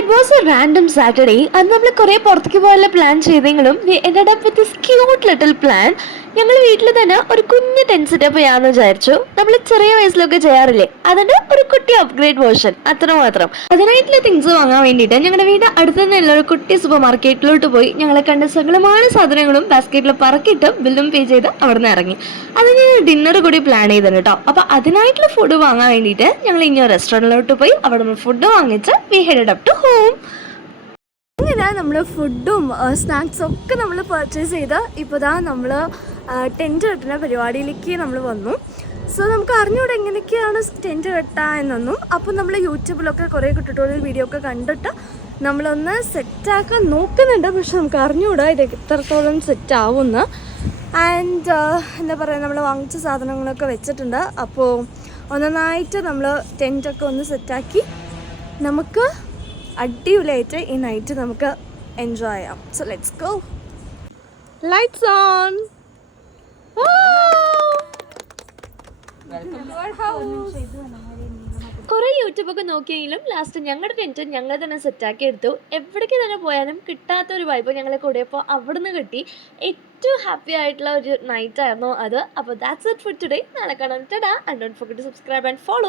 It was a random Saturday and നമ്മൾ കുറേ പുറത്തേക്ക് പോകാനുള്ള പ്ലാൻ ചെയ്തെങ്കിലും we ended up with this cute little plan. ഞങ്ങൾ വീട്ടിൽ തന്നെ ഒരു കുഞ്ഞ് ടെൻറ്റ് സെറ്റപ്പ് ചെയ്യാമെന്ന് വിചാരിച്ചു. നമ്മൾ ചെറിയ വയസ്സിലൊക്കെ ചെയ്യാറില്ലേ, അതിൻ്റെ ഒരു കുട്ടി അപ്ഗ്രേഡ് വേർഷൻ അത്രമാത്രം. അതിനായിട്ടുള്ള തിങ്സ് വാങ്ങാൻ വേണ്ടിയിട്ട് ഞങ്ങളുടെ വീട് അടുത്ത് തന്നെയുള്ള ഒരു കുട്ടി സൂപ്പർ മാർക്കറ്റിലോട്ട് പോയി ഞങ്ങളെ കണ്ട സകലമായ സാധനങ്ങളും ബാസ്ക്കറ്റിൽ പറക്കിയിട്ട് ബില്ലും പേ ചെയ്ത് അവിടെ നിന്ന് ഇറങ്ങി. അത് ഞാൻ ഡിന്നർ കൂടി പ്ലാൻ ചെയ്തിട്ടുണ്ട് കേട്ടോ. അപ്പോൾ അതിനായിട്ടുള്ള ഫുഡ് വാങ്ങാൻ വേണ്ടിയിട്ട് ഞങ്ങൾ ഇനി റെസ്റ്റോറൻറ്റിലോട്ട് പോയി അവിടെ നിന്ന് ഫുഡ് വാങ്ങിച്ച് we headed up to home. ഇങ്ങനെ നമ്മൾ ഫുഡും സ്നാക്സും ഒക്കെ നമ്മൾ പർച്ചേസ് ചെയ്ത് ഇപ്പോൾ ദാ നമ്മൾ ടെൻറ്റ് കെട്ടുന്ന പരിപാടിയിലേക്ക് നമ്മൾ വന്നു. സോ നമുക്ക് അറിഞ്ഞൂടെ എങ്ങനെയൊക്കെയാണ് ടെൻറ്റ് കെട്ടുക എന്നൊന്നും. അപ്പോൾ നമ്മൾ യൂട്യൂബിലൊക്കെ കുറേ ട്യൂട്ടോറിയൽ വീഡിയോ ഒക്കെ കണ്ടിട്ട് നമ്മളൊന്ന് സെറ്റാക്കാൻ നോക്കുന്നുണ്ട്. പക്ഷെ നമുക്ക് അറിഞ്ഞൂടാ ഇത് എത്രത്തോളം സെറ്റാവുമെന്ന്. ആൻഡ് എന്താ പറയുക, നമ്മൾ വാങ്ങിച്ച സാധനങ്ങളൊക്കെ വെച്ചിട്ടുണ്ട്. അപ്പോൾ ഒന്നൊന്നായിട്ട് നമ്മൾ ടെൻറ്റൊക്കെ ഒന്ന് സെറ്റാക്കി നമുക്ക് അടിപൊളിയായിട്ട് ഈ നൈറ്റ് നമുക്ക് എൻജോയ് ചെയ്യാം. So let's go. Lights on. കുറേ യൂട്യൂബൊക്കെ നോക്കിയെങ്കിലും ലാസ്റ്റ് ഞങ്ങളുടെ ടെൻറ്റ് ഞങ്ങൾ തന്നെ സെറ്റാക്കി എടുത്തു. എവിടേക്ക് തന്നെ പോയാലും കിട്ടാത്തൊരു വൈബ് ഞങ്ങളെ കൂടിയപ്പോൾ അവിടുന്ന് കിട്ടി. ഏറ്റവും ഹാപ്പി ആയിട്ടുള്ള ഒരു നൈറ്റ് ആയിരുന്നു അത്. അപ്പോൾ ദാറ്റ്സ് ഇറ്റ് ഫോർ ടുഡേ. നാളെ കാണാം. Tata. And don't forget to subscribe and follow.